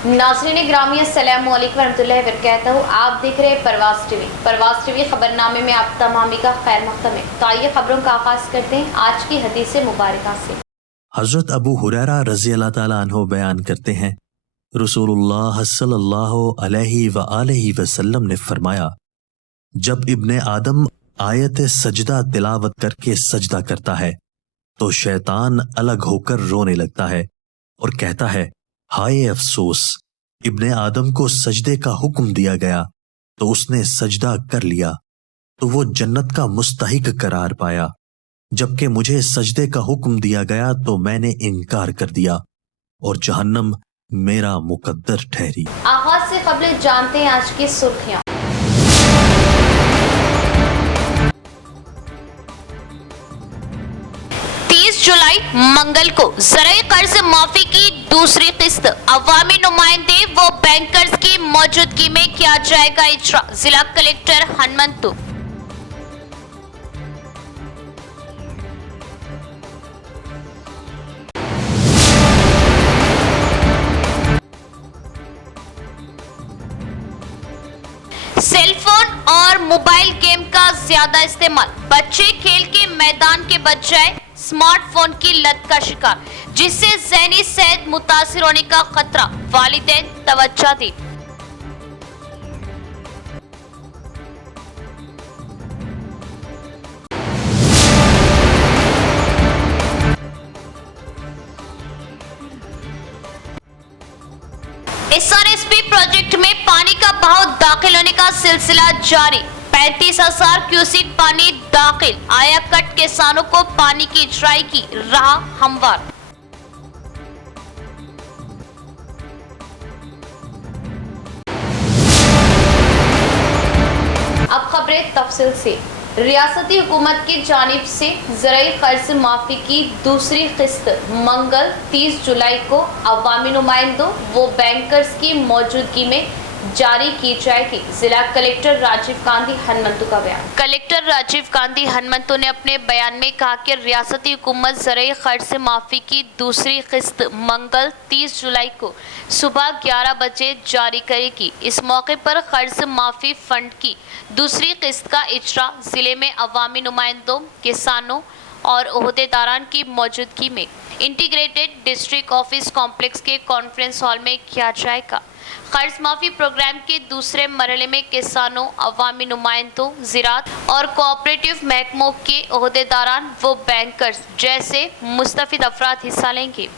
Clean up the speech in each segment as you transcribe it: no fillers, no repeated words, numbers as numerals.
नाज़रीन ग्रामी अस्सलाम वालेकुम रहमतुल्लाहि वबरकातुहू। आप देख रहे हैं परवाज़ टीवी खबरनामे में आप तमामी का खैर मक़दम है। तो आइए खबरों का आगाज़ करते हैं आज की हदीस मुबारका से। हज़रत अबू हुरैरा रज़ी अल्लाह ताला अन्हु बयान करते हैं, रसूलुल्लाह सल्लल्लाहु अलैहि वआलैहि वसल्लम ने फरमाया, जब इब्ने आदम आयत सजदा तिलावत करके सजदा करता है तो शैतान अलग होकर रोने लगता है और कहता है, हाय अफसोस, इब्ने आदम को सजदे का हुक्म दिया गया तो उसने सजदा कर लिया तो वो जन्नत का मुस्तहिक करार पाया, जबकि मुझे सजदे का हुक्म दिया गया तो मैंने इनकार कर दिया और जहन्नम मेरा मुकद्दर ठहरी। आगाज से कबल जानते हैं आज की सुर्खियां। 30 जुलाई मंगल को ज़राए कर्ज माफी की दूसरी किस्त अवामी नुमाइंदे व बैंकर्स की मौजूदगी में किया जाएगा इजरा। जिला कलेक्टर हनुमंतु। सेल फोन और मोबाइल गेम का ज्यादा इस्तेमाल, बच्चे खेल के मैदान के बजाय स्मार्टफोन की लत का शिकार, जिससे ज़हनी सेहत मुतासिर होने का खतरा। वालिदैन तवज्जो दें। SRSP प्रोजेक्ट में पानी का बहाव दाखिल होने का सिलसिला जारी। 35,000 क्यूसेक पानी दाखिल, आयाकट किसानों को पानी की ट्राई की राह हमवार। अब खबरें तफसील से। रियासती हुकूमत की जानिब से ज़राई कर्ज माफी की दूसरी किस्त मंगल 30 जुलाई को अवामी नुमाइंदों व बैंकर्स की मौजूदगी में जारी की जाएगी। जिला कलेक्टर राजीव गांधी हनुमंतु का बयान। कलेक्टर राजीव गांधी हनुमंतु ने अपने बयान में कहा कि रियासती हुकूमत ज़राई कर्ज माफी की दूसरी किस्त मंगल 30 जुलाई को सुबह 11 बजे जारी करेगी। इस मौके पर कर्ज माफी फंड की दूसरी किस्त का इजरा जिले में अवामी नुमाइंदों, किसानों और ओहदेदारान की मौजूदगी में इंटीग्रेटेड डिस्ट्रिक्ट ऑफिस कॉम्प्लेक्स के कॉन्फ्रेंस हॉल में किया जाएगा। कर्ज माफी प्रोग्राम के दूसरे मरहले में किसानों, अवामी नुमाइंदों, ज़राअत और कोऑपरेटिव महकमों के ओहदेदारान व बैंकर्स जैसे मुस्तफिद अफराद हिस्सा लेंगे।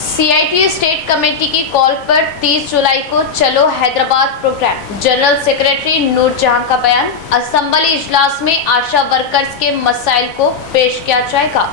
CITU स्टेट कमेटी की कॉल पर 30 जुलाई को चलो हैदराबाद प्रोग्राम। जनरल सेक्रेटरी नूर जहां का बयान। असेंबली इजलास में आशा वर्कर्स के मसाइल को पेश किया जाएगा।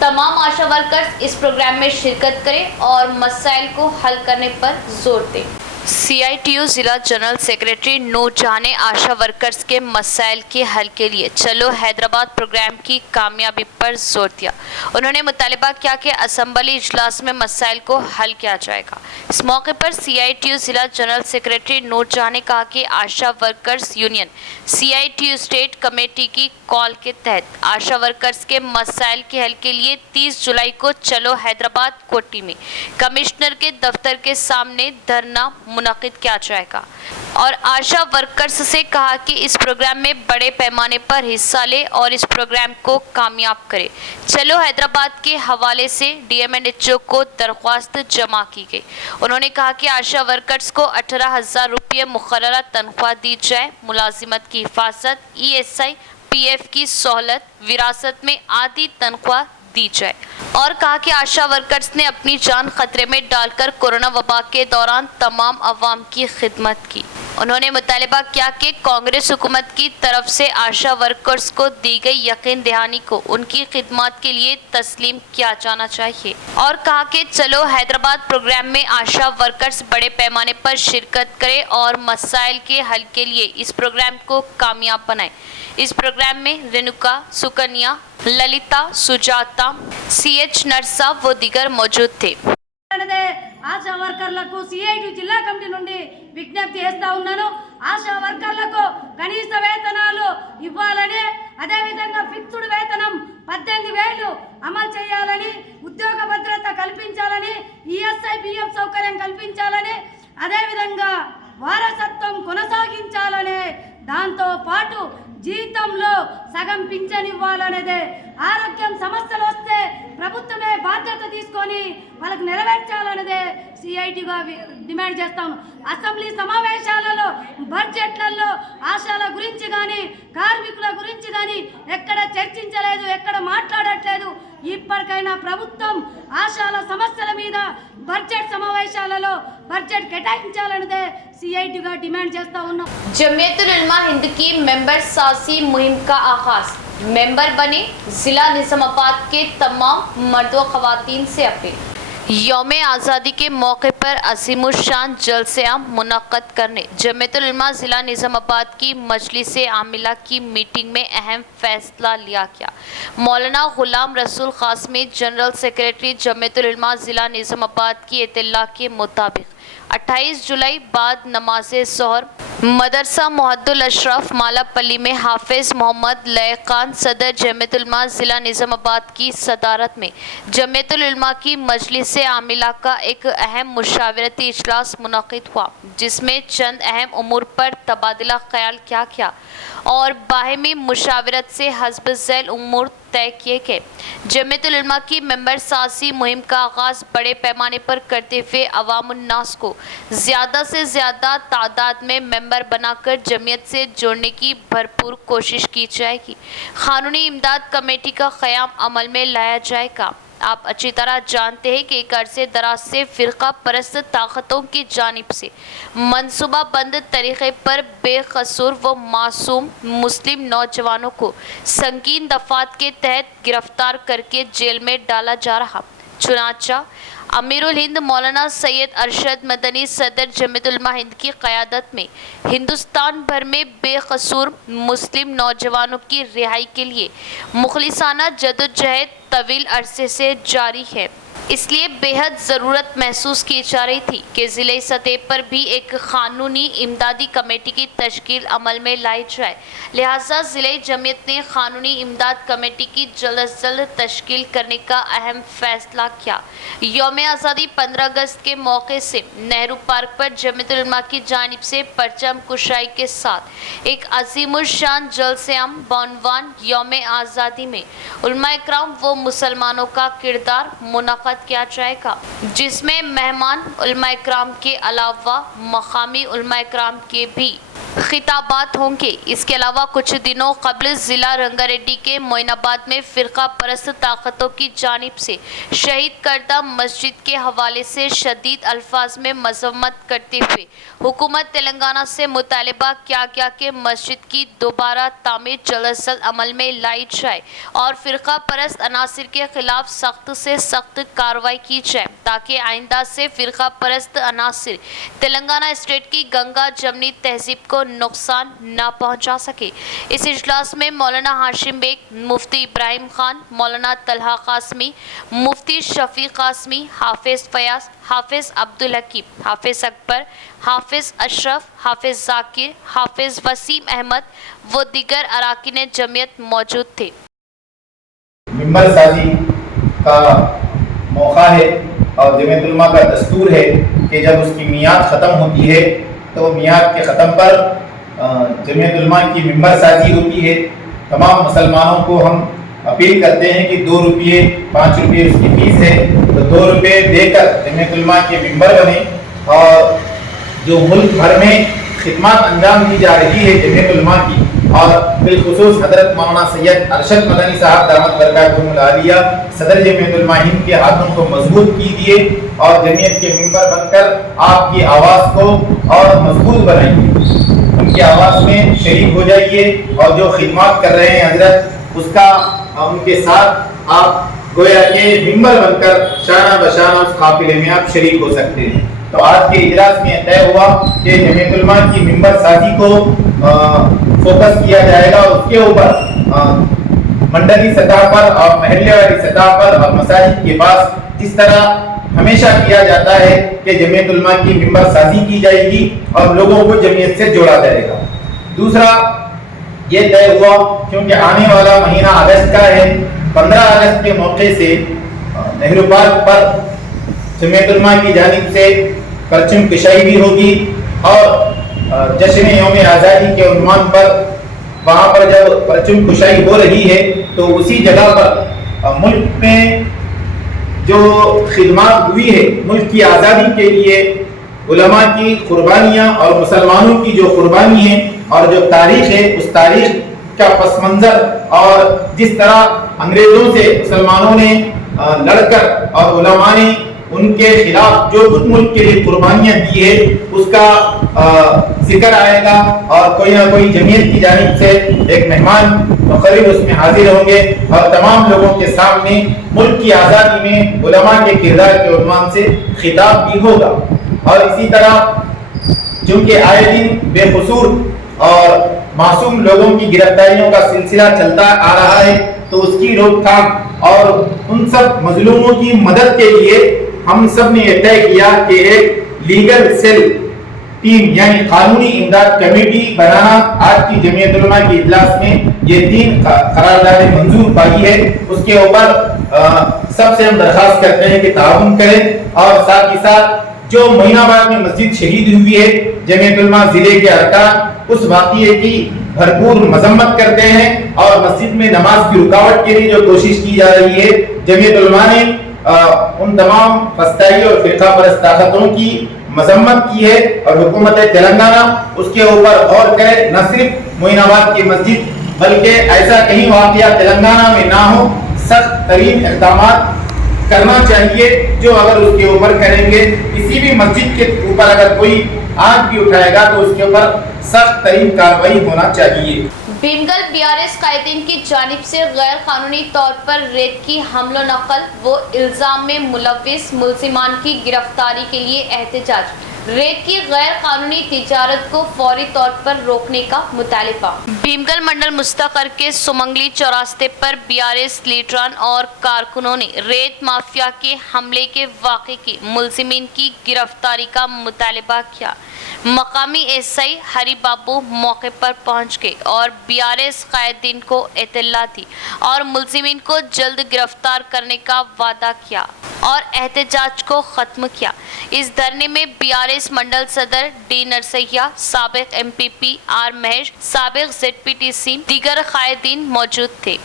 तमाम आशा वर्कर्स इस प्रोग्राम में शिरकत करें और मसाइल को हल करने पर जोर दें। CITU जिला जनरल सेक्रेटरी नूर जहां ने आशा वर्कर्स के मसाइल के हल के लिए चलो हैदराबाद प्रोग्राम की कामयाबी पर जोर दिया। उन्होंने मुतालबा किया कि असेंबली इजलास में मसाइल को हल किया जाएगा। इस मौके पर CITU जिला जनरल सेक्रेटरी नूर जहां ने कहा कि ASHA workers union CITU state committee की कॉल के तहत आशा वर्कर्स के मसाइल के हल के लिए 30 जुलाई को चलो हैदराबाद कोटी में कमिश्नर के दफ्तर के सामने धरना मुनक़िद किया जाएगा और आशा वर्कर्स से कहा कि इस प्रोग्राम में बड़े पैमाने पर हिस्सा ले और इस प्रोग्राम को कामयाब करे। चलो हैदराबाद के हवाले से DMNHO को दरख्वास्त जमा की गई। उन्होंने कहा कि आशा वर्कर्स को 18,000 रुपये मुकर्ररा तनख्वाह दी जाए, मुलाजिमत की हिफाजत, ESI, PF की सहूलत, विरासत में आधी तनख्वाह दी जाए और कहा कि आशा वर्कर्स ने अपनी जान खतरे में डालकर कोरोना वबा के दौरान तमाम अवाम की खिदमत की। उन्होंने मुतालबा किया कि कांग्रेस हुकूमत की तरफ से आशा वर्कर्स को दी गई यकीन दहानी को उनकी खिदमत के लिए तस्लीम किया जाना चाहिए और कहा कि चलो हैदराबाद प्रोग्राम में आशा वर्कर्स बड़े पैमाने पर शिरकत करें और मसाइल के हल के लिए इस प्रोग्राम को कामयाब बनाएं। इस प्रोग्राम में रेणुका, सुकन्या, ललिता, सुजाता, CH नरसा व दीगर मौजूद थे। ఆశా వర్కర్లకు CITU జిల్లా కమిటీ నుండి విజ్ఞప్తి చేస్తా ఉన్నాను। ఆశా వర్కర్లకు కనీస వేతనాలు ఇవ్వాలని, అదే విధంగా ఫిక్స్డ్ వేతనం 18,000 అమలు చేయాలని, ఉద్యోగ భద్రత కల్పించాలని, ESI PF సౌకర్యం కల్పించాలని, వారసత్వం కొనసాగించాలనే, దాంతో పాటు జీతంలో సగం పింఛన్ ఇవ్వాలనేదే, ఆరోగ్యం సమస్యలు వస్తే ప్రభుత్వమే బాధ్యత తీసుకొని వాళ్ళకి నెరవేర్చాలనేదే సిఐటిగా డిమాండ్ చేస్తాము. అసెంబ్లీ సమావేశాలలో బడ్జెట్లలో ఆశాల గురించి కానీ కార్మికుల గురించి కానీ ఎక్కడ చర్చించలేదు, ఎక్కడ మాట్లాడట్లేదు. ఇప్పటికైనా ప్రభుత్వం ఆశాల సమస్యల మీద బడ్జెట్ సమావేశాలలో బడ్జెట్ కేటాయించాలనేదే సిఐటిగా డిమాండ్ చేస్తా ఉన్నాం. जमीयतुल उलमा हिंद की मेंबर सासी मुहिम का आगाज, मेंबर बने जिला निजामाबाद के तमाम मर्द व खवातीन से अपील। यौम आज़ादी के मौके पर अज़ीमुश्शान जलसे-आम मुनक़्क़द करने जमीयतुल उलमा ज़िला निज़ामाबाद की मजलिस-ए आमिला की मीटिंग में अहम फैसला लिया गया। मौलाना ग़ुलाम रसूल क़ासमी जनरल सेक्रेटरी जमीयतुल उलमा ज़िला निज़ामाबाद की इत्तला के मुताबिक 28 जुलाई बाद नमाज ज़ोहर मदरसा मुहद्दुल अशरफ मालापल्ली में हाफिज़ मोहम्मद लय खान सदर जमीयतुल उलमा ज़िला निज़ामाबाद की सदारत में जमीयतुल उलमा की मजलिस आमिला का एक अहम मुशावरती इजलास मुनक़्क़िद हुआ, जिसमें चंद अहम उमूर पर तबादला ख्याल किया गया और बाहमी मुशावरत से हस्ब ज़ैल उमूर तय किए गए। जमीयतुल उलमा की मेंबर सासी मुहिम का आगाज़ बड़े पैमाने पर करते हुए अवामुन्नास को ज़्यादा से ज़्यादा तादाद में मेंबर बनाकर जमीयत से जोड़ने की भरपूर कोशिश की जाएगी। क़ानूनी इमदाद कमेटी का क़याम अमल में लाया जाएगा। आप अच्छी तरह जानते हैं कि एक अरसे दराज से फ़िरका परस्त ताकतों की जानिब से मनसूबा बंद तरीक़े पर बेकसूर व मासूम मुस्लिम नौजवानों को संगीन दफ़ात के तहत गिरफ़्तार करके जेल में डाला जा रहा। चुनांचा अमीरुल हिंद मौलाना सैयद अरशद मदनी सदर जमीयतुल उलमा हिंद की क़यादत में हिंदुस्तान भर में बेकसूर मुस्लिम नौजवानों की रिहाई के लिए मुखलिसाना जदोजहद तवील अरसे से जारी है। इसलिए बेहद ज़रूरत महसूस की जा रही थी कि ज़िले सतह पर भी एक क़ानूनी इमदादी कमेटी की तश्कील अमल में लाई जाए। लिहाजा ज़िले जमीयत ने क़ानूनी इमदाद कमेटी की जल्द अज जल्द तश्कील करने का अहम फ़ैसला किया। यौम आज़ादी 15 अगस्त के मौके से नेहरू पार्क पर जमीयतुल उलमा की जानिब से परचम कुशाई के साथ एक अज़ीमुश्शान जलसे-आम बउनवान यौम आज़ादी में उलमा इकराम व मुसलमानों का किरदार मुनक़्क़द किया जाएगा, जिसमें मेहमान उलमा इकराम के अलावा मकामी उलमा इकराम के भी खिताबात होंगे। इसके अलावा कुछ दिनों कबल ज़िला रंगारेड्डी के मोइनाबाद में फ़िरका परस्त ताकतों की जानिब से शहीद करदा मस्जिद के हवाले से शदीद अल्फाज में मज़म्मत करते हुए हुकूमत तेलंगाना से मुतालबा किया गया कि मस्जिद की दोबारा तामीर जल्द अज जल्द अमल में लाई जाए और फ़िरका परस्त अनासिर के ख़िलाफ़ सख्त से सख्त कार्रवाई की जाए, ताकि आइंदा से फ़िरका परस्त अनासिर तेलंगाना स्टेट की गंगा जमनी तहजीब को नुकसान न पहुंचा सके। इस इजलास में मौलाना हाशिम बेग, मुफ्ती इब्राहिम खान, मौलाना तलहा कासमी, मुफ्ती शफी कासमी, हाफिज़ फयाज, हाफिज़ अब्दुल हकीम, हाफिज़ अकबर, हाफिज़ अशरफ, हाफिज़ जाकिर, हाफिज़ वसीम अहमद व दीगर अराकीन जमीयत मौजूद थे। मिंबर साजी का मौका है और जमीयतुल उलमा का दस्तूर है कि जब उसकी मियाद ख़त्म होती है तो मियाद के ख़त्म पर जमीयतुल उलमा की मिंबर साजी होती है। तमाम मुसलमानों को हम अपील करते हैं कि 2 रुपये 5 रुपये उसकी फ़ीस है, तो 2 रुपये देकर जमीयतुल उलमा के मिंबर बने और जो मुल्क भर में खिदमत अंजाम दी जा रही है जमीयतुल उलमा की, और बिलखुसूस हज़रत मौलाना सैयद अरशद मदनी साहब दामत बरकातुहुल आलिया सदर जमीयतुल उलमा हिंद के हाथों को मजबूत कीजिए और जमीयत के मिंबर बनकर आपकी आवाज़ को और मजबूत बनाइए, उनकी आवाज़ में शरीक हो जाइए और जो खिदमत कर रहे हैं हजरत उसका उनके साथ आप गोया के मिंबर बनकर शाना बशाना उस काफिले में आप शरीक हो सकते हैं। तो आज के इजलास में तय हुआ कि जमीयतुल उलमा की मिंबर साजी को फोकस किया जाएगा और उसके ऊपर मंडली सतह पर और महल्ले वाली सतह पर और मसाजिद के पास जिस तरह हमेशा किया जाता है कि जमीयतुल उलमा की मिंबर साजी की जाएगी और लोगों को जमीयत से जोड़ा जाएगा। दूसरा ये तय हुआ क्योंकि आने वाला महीना अगस्त का है, 15 अगस्त के मौके से नेहरू पार्क पर जमीयतुल उलमा की जानिब से परचम कुशाई भी होगी और जश्न यौम आज़ादी के उन्वान पर वहाँ पर जब परचम कुशाई हो रही है तो उसी जगह पर मुल्क में जो खिदमत हुई है, मुल्क की आज़ादी के लिए उलमा की कुर्बानियाँ और मुसलमानों की जो कुर्बानी है और जो तारीख है, उस तारीख का पस मंज़र और जिस तरह अंग्रेज़ों से मुसलमानों ने लड़कर और उलमा ने उनके खिलाफ जो कुछ मुल्क के लिए कुर्बानियाँ दी है उसका जिक्र आएगा और कोई ना कोई जमीयत की जानिब से एक मेहमान मुक़र्रिर उसमें हाजिर होंगे और तमाम लोगों के सामने मुल्क की आज़ादी में उलमा के किरदार के उन्वान से खिताब भी होगा। और इसी तरह चूँकि आए दिन बेकसूर और मासूम लोगों की गिरफ्तारियों का सिलसिला चलता आ रहा है, तो उसकी रोकथाम और उन सब मजलूमों की मदद के लिए हम सब ने यह तय किया कि एक लीगल सेल टीम यानी कानूनी इमदाद कमेटी बनाना। आज की जमीयत उलमा की इजलास में ये 3 करारदादें मंजूर पाई है। उसके ऊपर सबसे हम दरख्वास्त करते हैं कि ताउन करें और साथ ही साथ जो मोइनाबाद में मस्जिद शहीद हुई है, जमीयत उलमा जिले के अरकान उस वाक़ये की भरपूर मजम्मत करते हैं और मस्जिद में नमाज की रुकावट के लिए जो कोशिश की जा रही है, जमीयत उलमा ने उन तमाम फस्ताई और फिरका परस्त ताकतों की मजम्मत की है और हुकूमत तेलंगाना उसके ऊपर गौर करे। न सिर्फ मोइनाबाद की मस्जिद बल्कि ऐसा कहीं वाक़या तेलंगाना में ना हो, सख्त तरीन इक़दामात करना चाहिए जो अगर उसके ऊपर करेंगे, किसी भी मस्जिद के ऊपर अगर कोई आग भी उठाएगा तो उसके ऊपर सख्त तरीन कार्रवाई होना चाहिए। भीमगल बीआरएस कायदीन की जानिब से गैर कानूनी तौर पर रेत की हमलो नकल व इल्ज़ाम में मुलव्विस मुल्ज़िमान की गिरफ्तारी के लिए एहतजाज। रेत की गैर कानूनी तिजारत को फौरी तौर पर रोकने का मुतालिबा। भीमगल मंडल मुस्तकर के सुमंगली चौरास्ते पर बीआरएस लीडरान और कारकुनों ने रेत माफिया के हमले के वाक़े के मुल्ज़िमीन की गिरफ्तारी का मुतालिबा किया। मकामी एसआई हरी बाबू मौके पर पहुंच गए और बीआरएस कायदीन को इत्तला दी और मुल्ज़िमीन को जल्द गिरफ्तार करने का वादा किया और एहतजाज को ख़त्म किया। इस धरने में बीआरएस मंडल सदर डी नरसैया, साबिक एमपीपी आर महेश, साबिक जेडपीटीसी, दीगर कायदीन मौजूद थे।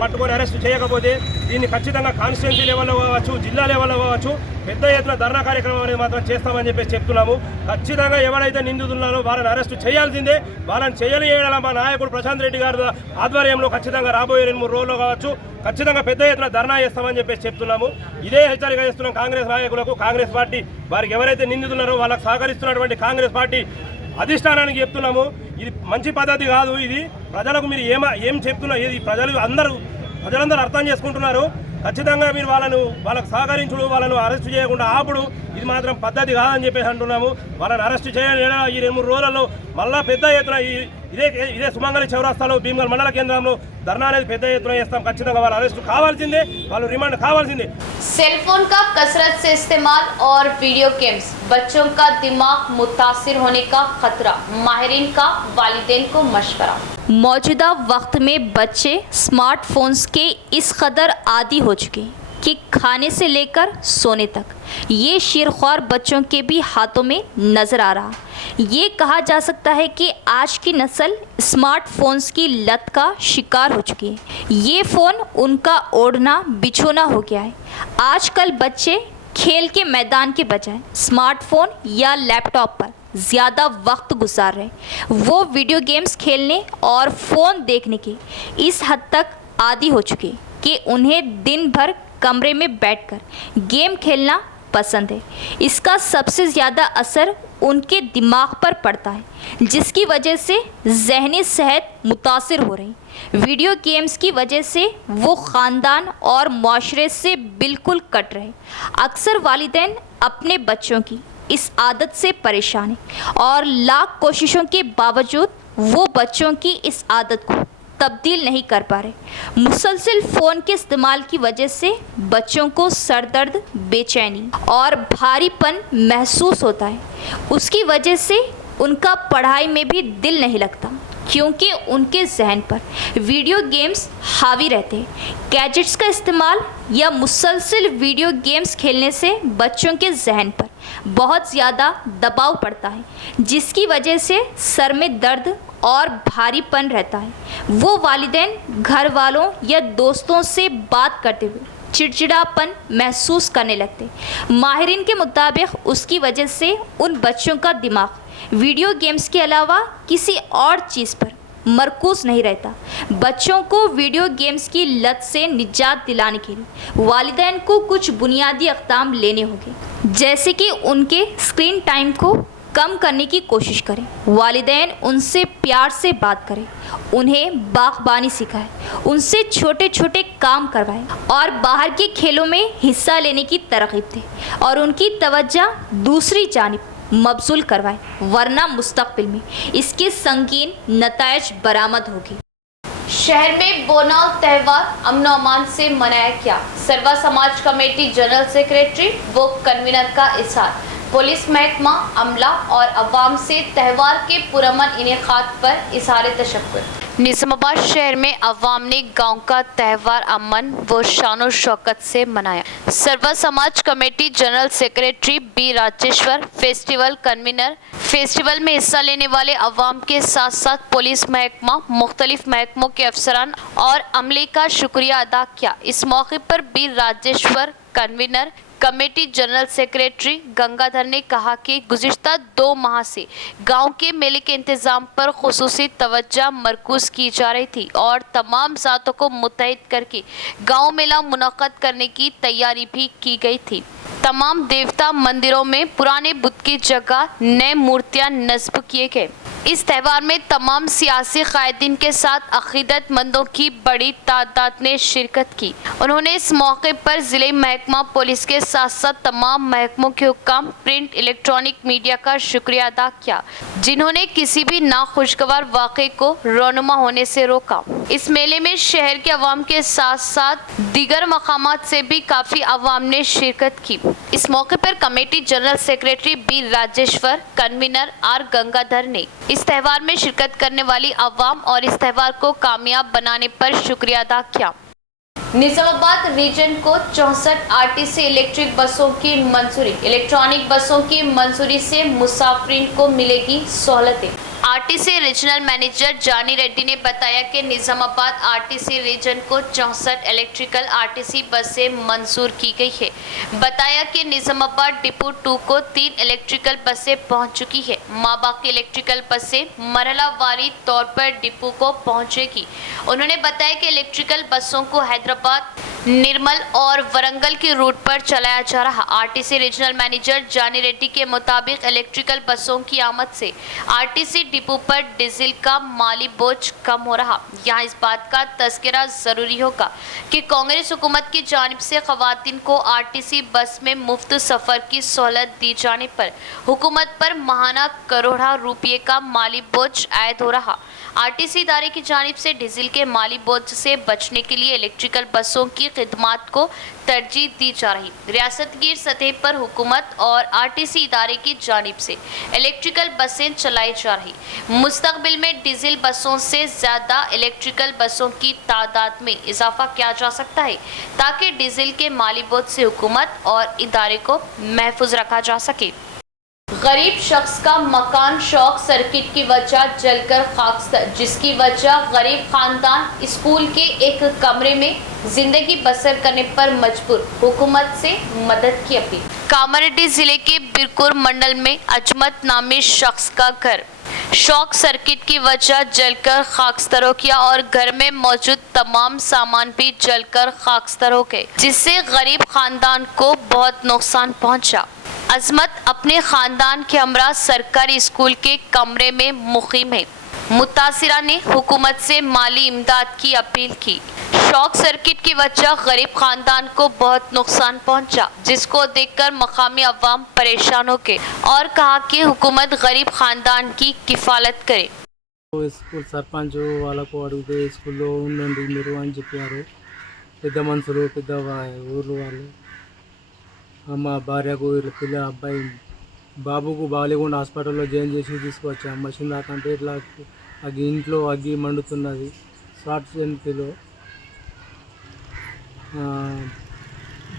పట్టుకొని అరెస్ట్ చేయకపోతే దీన్ని ఖచ్చితంగా కాన్స్టిట్యున్సీ లెవెల్లో కావచ్చు, జిల్లా లెవెల్లో కావచ్చు పెద్ద ఎత్తున ధర్నా కార్యక్రమం అనేది మాత్రం చేస్తామని చెప్పి చెప్తున్నాము. ఖచ్చితంగా ఎవరైతే నిందితులున్నారో వాళ్ళని అరెస్ట్ చేయాల్సిందే. వాళ్ళని చేయడం మా నాయకుడు ప్రశాంత్ రెడ్డి గారి ఆధ్వర్యంలో ఖచ్చితంగా రాబోయే 2-3 రోజుల్లో కావచ్చు ఖచ్చితంగా పెద్ద ఎత్తున ధర్నా చేస్తామని చెప్పి చెప్తున్నాము. ఇదే హెచ్చరిక చేస్తున్నాం కాంగ్రెస్ నాయకులకు. కాంగ్రెస్ పార్టీ వారికి ఎవరైతే నిందితున్నారో వాళ్ళకి సహకరిస్తున్నటువంటి కాంగ్రెస్ పార్టీ అధిష్టానానికి చెప్తున్నాము, ఇది మంచి పద్ధతి కాదు. ఇది ప్రజలకు మీరు ఏం చెప్తున్నా, ఇది ప్రజలందరూ అర్థం చేసుకుంటున్నారు. ఖచ్చితంగా మీరు వాళ్ళకు సహకరించుడు, వాళ్ళను అరెస్ట్ చేయకుండా ఆపుడు ఇది మాత్రం పద్ధతి కాదని చెప్పేసి అంటున్నాము. వాళ్ళని అరెస్ట్ చేయడం ఈ 2-3 రోజులలో మళ్ళా పెద్ద ఎత్తున ఇదే సుమంగళి చౌరాస్తాలో భీమగల్ మండల కేంద్రంలో ధర్నా అనేది పెద్ద ఎత్తున చేస్తాం. ఖచ్చితంగా వాళ్ళు అరెస్ట్ కావాల్సిందే, వాళ్ళు రిమాండ్ కావాల్సిందే. सेल फोन का कसरत से इस्तेमाल और वीडियो गेम्स बच्चों का दिमाग मुतासिर होने का खतरा, माहिरीन का वालिदैन को मशवरा। मौजूदा वक्त में बच्चे स्मार्टफोन्स के इस कदर आदी हो चुके हैं कि खाने से लेकर सोने तक ये शीरख्वार बच्चों के भी हाथों में नज़र आ रहा। ये कहा जा सकता है कि आज की नस्ल स्मार्टफोन्स की लत का शिकार हो चुकी है। ये फ़ोन उनका ओढ़ना बिछोना हो गया है। आजकल बच्चे खेल के मैदान के बजाय स्मार्टफोन या लैपटॉप पर ज़्यादा वक्त गुजार रहे। वो वीडियो गेम्स खेलने और फ़ोन देखने के इस हद तक आदी हो चुके कि उन्हें दिन भर कमरे में बैठकर गेम खेलना पसंद है। इसका सबसे ज़्यादा असर उनके दिमाग पर पड़ता है, जिसकी वजह से ज़हनी सेहत मुतासिर हो रही। वीडियो गेम्स की वजह से वो ख़ानदान और माशरे से बिल्कुल कट रहे। अक्सर वालिदैन अपने बच्चों की इस आदत से परेशान है और लाख कोशिशों के बावजूद वो बच्चों की इस आदत को तब्दील नहीं कर पा रहे। मुसलसल फ़ोन के इस्तेमाल की वजह से बच्चों को सर दर्द, बेचैनी और भारीपन महसूस होता है। उसकी वजह से उनका पढ़ाई में भी दिल नहीं लगता क्योंकि उनके जहन पर वीडियो गेम्स हावी रहते हैं। गैजेट्स का इस्तेमाल या मुसलसल वीडियो गेम्स खेलने से बच्चों के जहन पर बहुत ज़्यादा दबाव पड़ता है, जिसकी वजह से सर में दर्द और भारीपन रहता है। वो वालिदैन घर वालों या दोस्तों से बात करते हुए चिड़चिड़ापन महसूस करने लगते। माहिरीन के मुताबिक उसकी वजह से उन बच्चों का दिमाग वीडियो गेम्स के अलावा किसी और चीज़ पर मरकूज नहीं रहता। बच्चों को वीडियो गेम्स की लत से निजात दिलाने के लिए वालिदैन को कुछ बुनियादी इक़दाम लेने होंगे, जैसे कि उनके स्क्रीन टाइम को कम करने की कोशिश करें। वालिदैन उनसे प्यार से बात करें, उन्हें बागबानी सिखाएं, उनसे छोटे छोटे काम करवाएं और बाहर के खेलों में हिस्सा लेने की तरगीब दें और उनकी तवज्जो दूसरी जानिब मबसूल करवाएं, वरना मुस्तक़बिल में इसके संगीन नताइज बरामद होगी। शहर में बोनाल त्यौहार अमन अमान से मनाया गया। सर्वा समाज कमेटी जनरल सेक्रेटरी व कन्वीनर का इजहार। पुलिस महकमा, अमला और अवाम से त्यौहार के पुरअमन इनेकाद पर इजहार तशक्कुर। निजामाबाद शहर में अवाम ने गांव का त्यौहार अमन व शान शौकत से मनाया। Sarva Samaj committee general secretary B Rajeshwar, festival convener, festival में हिस्सा लेने वाले अवाम के साथ साथ पुलिस महकमा, मुख्तलिफ महकमों के अफसरान और अमले का शुक्रिया अदा किया। इस मौके पर B Rajeshwar, convener committee general secretary Gangadhar ने कहा कि गुज़िश्ता 2 माह से गांव के मेले के इंतज़ाम पर खुसूसी तवज्जो मरकूज़ की जा रही थी और तमाम ज़ातों को मुत्तहिद करके गांव मेला मुनक़्क़द करने की तैयारी भी की गई थी। तमाम देवता मंदिरों में पुराने बुत की जगह नए मूर्तियां नस्ब किए गए। इस त्यौहार में तमाम सियासी कायदीन के साथ अक़ीदतमंदों की बड़ी तादाद ने शिरकत की। उन्होंने इस मौके पर ज़िले महकमा पुलिस के साथ साथ तमाम महकमों के हुक्काम, प्रिंट, इलेक्ट्रॉनिक मीडिया का शुक्रिया अदा किया, जिन्होंने किसी भी नाखुशगवार वाक़े को रोनुमा होने से रोका। इस मेले में शहर के अवाम के साथ साथ दीगर मकामात से भी काफ़ी अवाम ने शिरकत की। इस मौके पर committee general secretary B Rajeshwar, convener R Gangadhar ने इस त्यौहार में शिरकत करने वाली अवाम और इस त्यौहार को कामयाब बनाने पर शुक्रिया अदा किया। निजामाबाद रीजन को 64 आरटीसी इलेक्ट्रिक बसों की मंजूरी। इलेक्ट्रॉनिक बसों की मंजूरी से मुसाफिरीन को मिलेगी सहूलतें। आरटीसी रीजनल मैनेजर जानी रेड्डी ने बताया कि निजामाबाद आरटीसी रीजन को 64 इलेक्ट्रिकल आरटीसी बसें मंजूर की गई है। बताया कि निजामाबाद डिपो 2 को 3 इलेक्ट्रिकल बसें पहुंच चुकी है। बाकी इलेक्ट्रिकल बसें मरहलावारी तौर पर डिपो को पहुंचेगी। उन्होंने बताया कि इलेक्ट्रिकल बसों को हैदराबाद, निर्मल और वरंगल के रूट पर चलाया जा रहा। आरटीसी रीजनल मैनेजर जानी रेड्डी के मुताबिक इलेक्ट्रिकल बसों की आमद से आरटीसी डिपो पर डीजल का माली बोझ कम हो रहा। यहाँ इस बात का तज़किरा ज़रूरी होगा कि कांग्रेस हुकूमत की जानिब से ख़वातीन को आरटीसी बस में मुफ्त सफ़र की सहूलत दी जाने पर हुकूमत पर माहाना करोड़ों रुपये का माली बोझ आयद हो रहा। आरटीसी इदारे की जानिब से डीजल के माली बोझ से बचने के लिए इलेक्ट्रिकल बसों की खिदमात को तरजीह दी जा रही। रियासतगीर सतह पर हुकूमत और आरटीसी इदारे की जानिब से इलेक्ट्रिकल बसें चलाई जा रही। मुस्तकबिल में डीजल बसों से ज़्यादा इलेक्ट्रिकल बसों की तादाद में इजाफा किया जा सकता है ताकि डीजल के माली बोझ से हुकूमत और इदारे को महफूज रखा जा सके। गरीब शख्स का मकान शॉर्ट सर्किट की वजह जलकर खाकस्तर, जिसकी वजह गरीब खानदान स्कूल के एक कमरे में जिंदगी बसर करने पर मजबूर। हुकूमत से मदद की अपील। कामारेड्डी जिले के बिरकुर मंडल में अजमत नामी शख्स का घर शॉर्ट सर्किट की वजह जलकर खाकस्तर हो गया और घर में मौजूद तमाम सामान भी जलकर खाकस्तर हो गए, जिससे गरीब खानदान को बहुत नुकसान पहुंचा। अजमत अपने खानदान के हमरा सरकारी स्कूल के कमरे में मुकीम है। मुतासिरा ने हुकूमत से माली इमदाद की अपील की। शॉक सर्किट की वजह गरीब खानदान को बहुत नुकसान पहुंचा, जिसको देखकर मकामी अवाम परेशान हो गए और कहा कि हुकूमत गरीब खानदान की किफालत करे। స్కూల్ సర్పంచ్ వాళ్ళకు అడిగితే స్కూల్లో ఉండండి మీరు అని చెప్పారు. పెద్ద మనుషులు పెద్ద ఊర్లు వాళ్ళు మా భార్యకు పిల్ల అబ్బాయి బాబుకు బాగాలేకుండా హాస్పిటల్లో జాయిన్ చేసి తీసుకొచ్చాం. మషిన్ దాకంటే ఇట్లా ఇంట్లో అగ్గి మండుతున్నది షార్ట్ సెంట్లో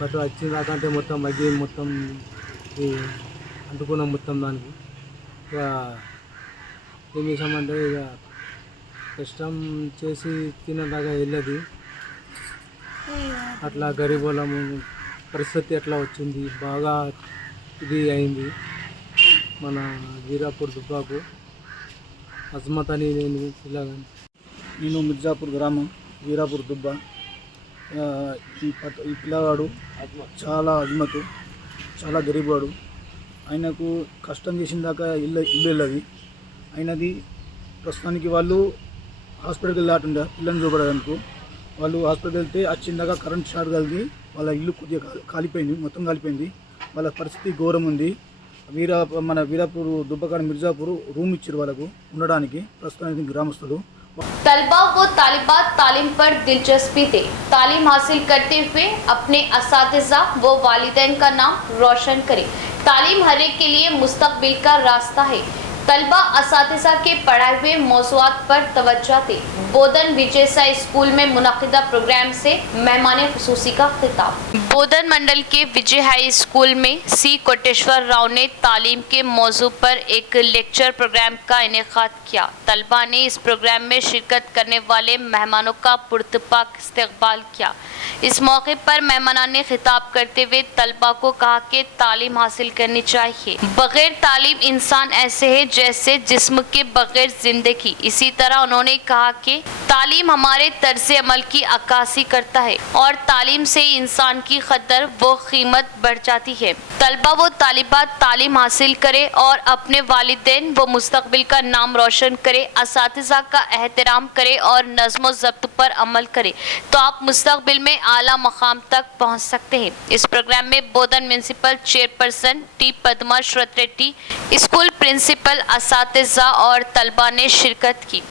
బట్ వచ్చిన దాకంటే మొత్తం అగ్గి మొత్తం అంటుకున్నాం మొత్తం దానికి. ఇక ఏం చేసామంటే ఇక కష్టం చేసి తినదాకా వెళ్ళదు. అట్లా గరీబ్ వాళ్ళము పరిస్థితి ఎట్లా వచ్చింది, బాగా ఇది అయింది. మన వీరాపూర్ దుబ్బాకు అజ్మత్ అని నేను మిర్జాపూర్ గ్రామం వీరాపూర్ దుబ్బా. ఈ పిల్లవాడు చాలా అజ్మతు, చాలా గరీబ్ వాడు. ఆయనకు కష్టం చేసిన దాకా ఇల్లు వెళ్ళది అయినది. ప్రస్తుతానికి వాళ్ళు హాస్పిటల్కి వెళ్ళాటుండే పిల్లల్ని చూపడానికి. వాళ్ళు హాస్పిటల్కి వెళ్తే వచ్చిందాక కరెంట్ షార్ట్ కలిగి వాళ్ళ ఇల్లు కొద్దిగా కాలిపోయింది, మొత్తం కాలిపోయింది. వాళ్ళ పరిస్థితి ఘోరం ఉంది. మన వీరాపూర్ దుబ్బకాడ మిర్జాపూర్ రూమ్ ఇచ్చారు వాళ్ళకు ఉండడానికి ప్రస్తుతానికి గ్రామస్తులు. तलबा व तालिबात तालीम पर दिलचस्पी दे, तालीम हासिल करते हुए अपने असातिज़ा व वालिदैन का नाम रोशन करें। तालीम हर एक के लिए मुस्तकबिल का रास्ता है। तलबा असातिज़ा के पढ़ाए हुए मौज़ूआत पर तवज्जो दे। बोधन विजय साई स्कूल में मुनक़िदा प्रोग्राम से मेहमान ख़ुसूसी का खिताब। बोधन मंडल के विजय हाई स्कूल में सी कोटेश्वर राव ने तालीम के मौजू पर एक लेक्चर प्रोग्राम का इनेकाद किया। तलबा ने इस प्रोग्राम में शिरकत करने वाले मेहमानों का पुरतपाक इस्तकबाल किया। इस मौके पर मेहमानान ने खिताब करते हुए तलबा को कहा कि तालीम हासिल करनी चाहिए। बगैर तालीम इंसान ऐसे है जैसे जिस्म के बगैर जिंदगी। इसी तरह उन्होंने कहा कि तालीम हमारे तर्ज अमल की अक्कासी करता है और तालीम से इंसान की कदर व कीमत बढ़ जाती है। तलबा व तालिबात तालीम हासिल करे और अपने वालिदैन व मुस्तकबिल का नाम रोशन करे, असातिज़ा का एहतराम करे और नज़्म ज़ब्त पर अमल करे तो आप मुस्तकबिल में आला मकाम तक पहुँच सकते हैं। इस प्रोग्राम में Bodhan municipal chairperson T Padma श्रवत, स्कूल प्रिंसिपल, असातिज़ा और तलबा ने शिरकत की।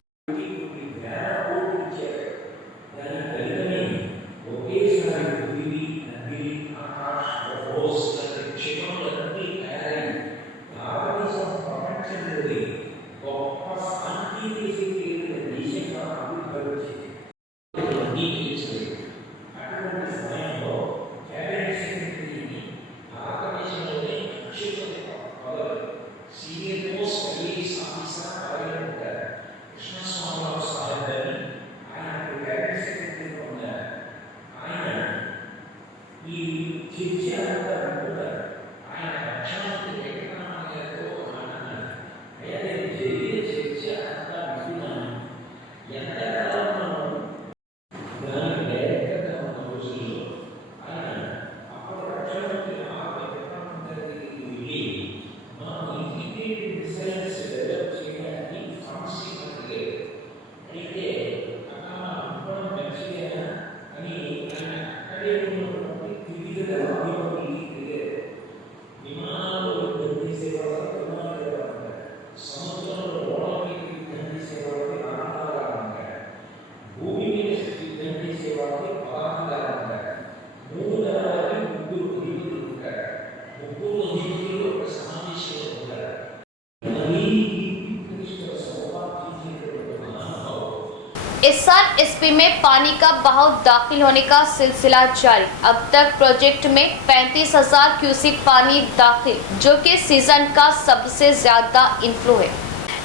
SRSP में पानी का बहाव दाखिल होने का सिलसिला जारी। अब तक प्रोजेक्ट में 35,000 क्यूसिक पानी दाखिल, जो कि सीजन का सबसे ज्यादा इनफ्लो है।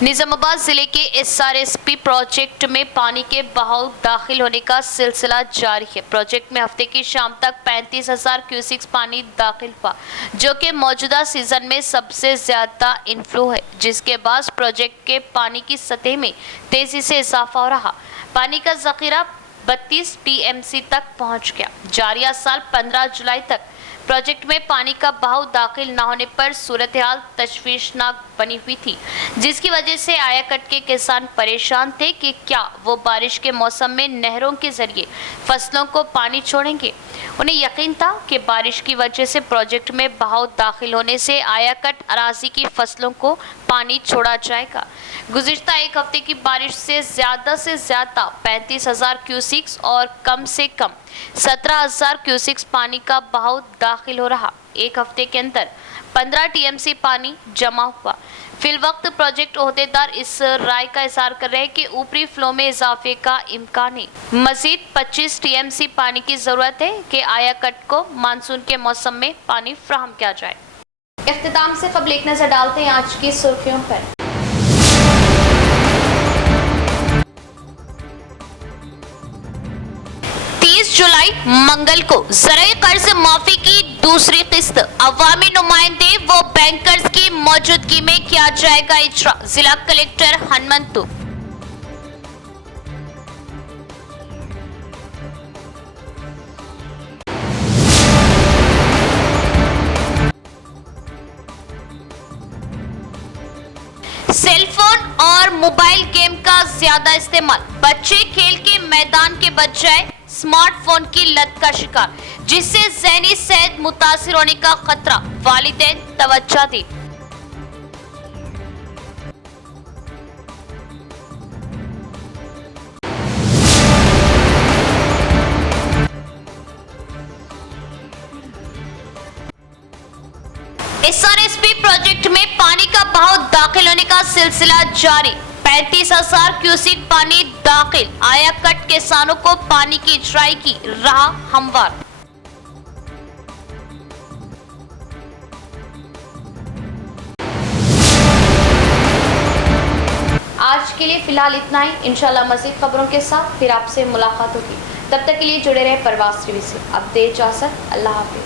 निजामाबाद जिले के SRSP प्रोजेक्ट में पानी के बहाव दाखिल होने का सिलसिला जारी है। प्रोजेक्ट में हफ्ते की शाम तक 35,000 क्यूसिक पानी दाखिल हुआ, जो कि मौजूदा सीजन में सबसे ज्यादा इनफ्लो है, जिसके बाद प्रोजेक्ट के पानी की सतह में तेजी से इजाफा हो रहा। पानी का जखीरा 32 TMC तक पहुंच गया। जारिया साल 15 जुलाई तक प्रोजेक्ट में पानी का बहाव दाखिल न होने पर सूरत हाल तशवीशनाक बनी हुई थी, जिसकी वजह से आयाकट के किसान परेशान थे कि क्या वो बारिश के मौसम में नहरों के जरिए फसलों को पानी छोड़ेंगे। उन्हें यकीन था कि बारिश की वजह से प्रोजेक्ट में बहाव दाखिल होने से आयाकट अराजी की फसलों को पानी छोड़ा जाएगा। गुज़िश्ता एक हफ्ते की बारिश से ज़्यादा 35,000 क्यूसिक्स और कम से कम 17,000 क्यूसिक्स पानी का बहाव दाखिल हो रहा। एक हफ्ते के अंदर 15 टीएमसी पानी जमा हुआ। फिलवक्त प्रोजेक्ट ओहदेदार इस राय का इज़हार कर रहे हैं कि ऊपरी फ्लो में इजाफे का इम्कान है। मजीद 25 टीएमसी पानी की ज़रूरत है कि आयाकट को मानसून के मौसम में पानी फ्राहम किया जाए। इख्तिताम से कबल एक नज़र डालते हैं आज की सुर्खियों पर। 30 जुलाई मंगल को ज़राई कर्ज माफी की दूसरी किस्त अवामी नुमाइंदे व बैंकर्स की मौजूदगी में किया जाएगा इजरा। जिला कलेक्टर हनुमंतु। सेलफोन और मोबाइल गेम का ज्यादा इस्तेमाल, बच्चे खेल के मैदान के बजाय स्मार्टफोन की लत का शिकार, जिससे ज़हनी सेहत मुतासिर होने का खतरा। वालिदैन तवज्जो दें। SRSP प्रोजेक्ट में पानी का बहाव दाखिल होने का सिलसिला जारी। 35,000 क्यूसिक पानी दाखिल। आयाकट किसानों को पानी की इजराई की राह हमवार। आज के लिए फिलहाल इतना ही। इंशाल्लाह मज़ीद खबरों के साथ फिर आपसे मुलाकात होगी। तब तक के लिए जुड़े रहे परवाज़ टीवी से। अब दे इजाज़त। अल्लाह हाफ़िज़।